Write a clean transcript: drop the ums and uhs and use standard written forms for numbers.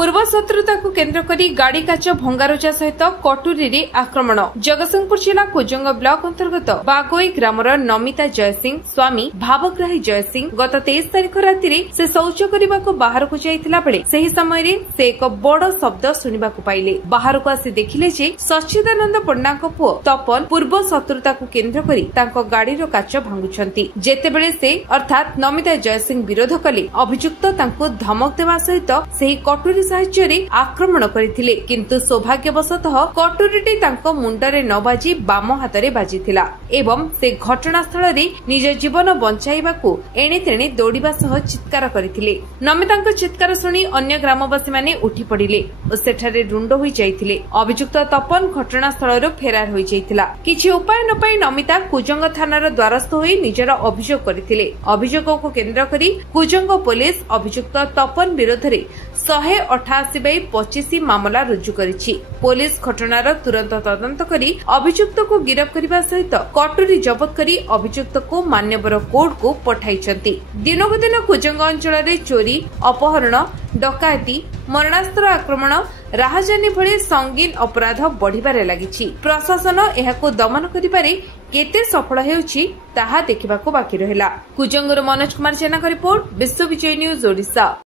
पूर्व शत्रुता को केन्द्र करी गाड़ी काच भंगारुजा सहित कटुरी आक्रमण। जगतसिंहपुर जिला कुजंग ब्लॉक अंतर्गत बागोई ग्रामर नमिता जयसिंह स्वामी भावग्राही जयसिंह गत 23 तारिख राति से शौच करने को बाहर को जाइतिला बेले सही समय से एक बड़ शब्द शुणा पाइले। बाहर को आसी देखिले जे सच्चिदानंद पण्डा पुओ तपन पूर्व शत्रुता को केन्द्र करी तांको गाड़ीर काच भांगुछंती। जेतेबेले से अर्थात नमिता जयसिंह विरोध कले अभियुक्त तांको धमक देवा सहित सेही कटुरी साहाय्य आक्रमण करथिले, किंतु सौभाग्यवशतः कटुरीटी तांको मुंडरे न बाजी बाम हातरे बाजिथिला एवं से घटनास्थल रे निज जीवन बंचाइबाकू एणे तेणे दौड़िबा सह चित्कार करथिले। नमितांको चित्कार सुनी अन्य ग्रामवासी माने उठी पड़िले और सेठारे रुंड होई जाइथिले। अभियुक्त तपन घटनास्थल फेरार होई जाइथिला। किछि उपाय न पाई नमिता कुजंग थानार द्वारस्थ होई निजर अभियोग करथिले। अभियोग को केन्द्र करी कुजंग पुलिस अभियुक्त तपन विरोध रे 188/25 मामला रुजु करिछि। पुलिस घटनार तुरंत तदंत करी अभियुक्त को गिरफ्त करने सहित कटुरी जबत करी अभियुक्त को मान्यवर कोर्ट को पठाइछंती। दिनकु दिन कुजंग अंचल रे चोरी अपहरण डकायती मरणास्त्र आक्रमण राहजानी भली संगीन अपराध बढ़िबारे लागिछि। प्रशासन एहाको दमन करिबारे केते सफल हेउछि ताहा देखिबाको बाकी रहिला। कुजंगरो मनोज कुमार जेना का रिपोर्ट, विश्व विजय न्यूज ओडिशा।